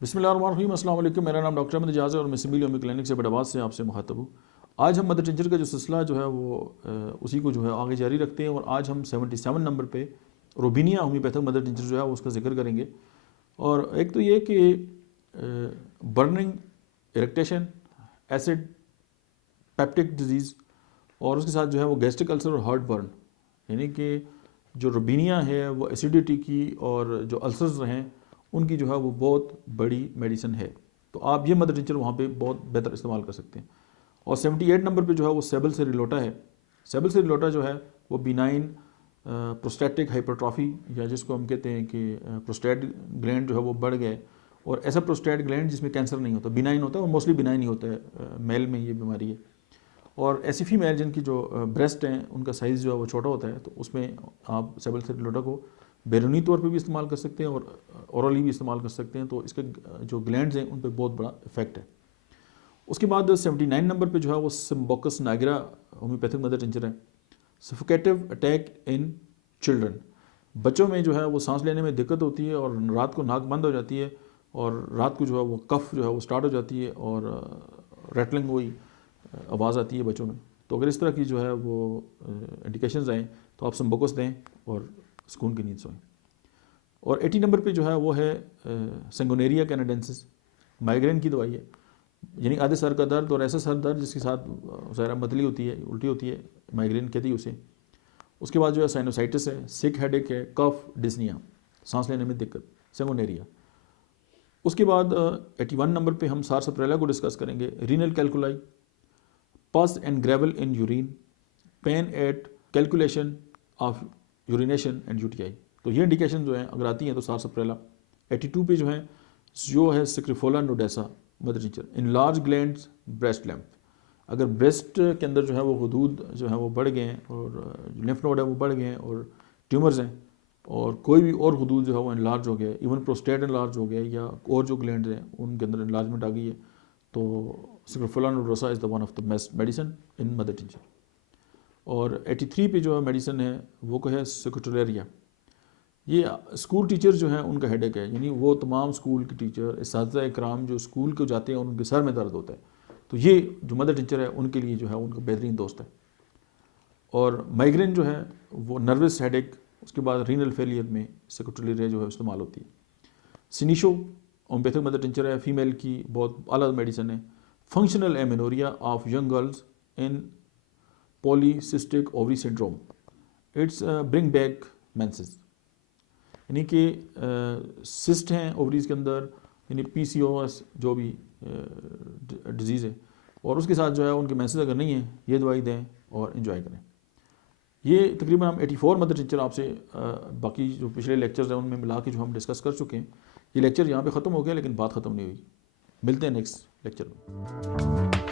बिस्मिल्लाहिर्रहमानिर्रहीम, अस्सलाम वालेकुम। मेरा नाम डॉक्टर अहमद एजाज है और मैं सिविल होम्योपैथिक क्लिनिक से बड़ाबाद से आपसे मुखातब हूँ। आज हम मदर टिंचर का जो सिलसिला जो है वो उसी को जो है आगे जारी रखते हैं और आज हम 77 नंबर पे रोबिनिया होम्योपैथिक मदर टिंचर जो है वो उसका जिक्र करेंगे। और एक तो ये कि burning, irritation, acid, peptic disease और उसके साथ जो है वो गैस्ट्रिक अल्सर और हार्ट बर्न, यानी कि जो रोबिनिया है वो एसिडिटी की और जो अल्सर्स हैं उनकी जो है वो बहुत बड़ी मेडिसिन है। तो आप ये मदर टिंचर वहाँ पे बहुत बेहतर इस्तेमाल कर सकते हैं। और 78 नंबर पे जो है वो सेबल से रिलोटा है। सेबल से रिलोटा जो है वो बिनाइन प्रोस्टैटिक हाइपरट्रॉफी, या जिसको हम कहते हैं कि प्रोस्टेट ग्लैंड जो है वो बढ़ गए, और ऐसा प्रोस्टेट ग्लैंड जिसमें कैंसर नहीं होता, बिनाइन होता है और मोस्टली बिनाइन ही होता है, मेल में ये बीमारी है। और ऐसी फीमेल जिनकी जो ब्रेस्ट हैं उनका साइज़ जो है वो छोटा होता है, तो उसमें आप सेबल से रिलोटा को बैरूनी तौर पे भी इस्तेमाल कर सकते हैं और औरली भी इस्तेमाल कर सकते हैं। तो इसके जो ग्लैंड्स हैं उन पे बहुत बड़ा इफेक्ट है। उसके बाद 79 नंबर पे जो है वो सिम्बोकस नाइग्रा होम्योपैथिक मदर टिंचर है। सफोकेटिव अटैक इन चिल्ड्रन, बच्चों में जो है वो सांस लेने में दिक्कत होती है और रात को नाक बंद हो जाती है और रात को जो है वो कफ जो है वो स्टार्ट हो जाती है और रेटलिंग हुई आवाज़ आती है बच्चों में। तो अगर इस तरह की जो है वो इंडिकेशंस आएँ तो आप सिम्बोकस दें और सुकून की नींद सोएं। और 80 नंबर पे जो है वो है सेंगोनेरिया कैनाडेंसिस, माइग्रेन की दवाई है, यानी आधे सर का दर्द और ऐसा सर दर्द जिसके साथ ज़ाहिर मतली होती है, उल्टी होती है, माइग्रेन कहती है उसे। उसके बाद जो है साइनोसाइटिस है, सिक हेडेक है, कफ, डिस्निया, सांस लेने में दिक्कत, सेंगोनेरिया। उसके बाद 81 नंबर पे हम सारसप्रेला को डिस्कस करेंगे। रीनल कैलकुलाई, पस and gravel in urine, pen eight calculation of urination and UTI. तो ये इंडिकेशन जो है अगर आती हैं तो सारसप्रेला। 82 पे जो है scrophularia nodosa mother tincture. In large glands breast lump, अगर ब्रेस्ट के अंदर जो है वो हदूद जो है वो बढ़ गए हैं और लिम्फ नोड है वो बढ़ गए हैं और ट्यूमर्स हैं और कोई भी और हदूद जो है वो इनलार्ज हो गया, इवन प्रोस्टेट इनलार्ज हो गया या और जो ग्लैंड्स हैं उनके अंदर इनलार्जमेंट आ गई है, तो scrophularia nodosa is the one of the best medicine in mother tincture. और 83 पे जो है मेडिसिन है वो है सिकोटोलेरिया। ये स्कूल टीचर जो हैं उनका हेडेक है, यानी वो तमाम स्कूल के टीचर, इस्ताज़ा इकराम जो स्कूल को जाते हैं और उनके सर में दर्द होता है, तो ये जो मदर टीचर है उनके लिए जो है उनका बेहतरीन दोस्त है। और माइग्रेन जो है वो नर्वस हेडेक, उसके बाद रीनल फेलियर में सिकोटोलेरिया जो है इस्तेमाल होती है। सिनीशो होम्योपैथिक मदर टिंचर है, फीमेल की बहुत आला मेडिसिन है। Functional amenorrhoea of young girls in polycystic ovary syndrome, it's bring back menses, यानी कि सिस्ट हैं ओवरीज के अंदर, यानी PCOS जो भी डिजीज़ है, और उसके साथ जो है उनके मेंसेस अगर नहीं है ये दवाई दें और इन्जॉय करें। ये तकरीबन हम 84 मदर टिंचर आपसे बाकी जो पिछले लेक्चर्स हैं उनमें मिला के जो हम डिस्कस कर चुके हैं। ये लेक्चर यहाँ पे ख़त्म हो गया लेकिन बात ख़त्म नहीं हुई। मिलते हैं नेक्स्ट लेक्चर में।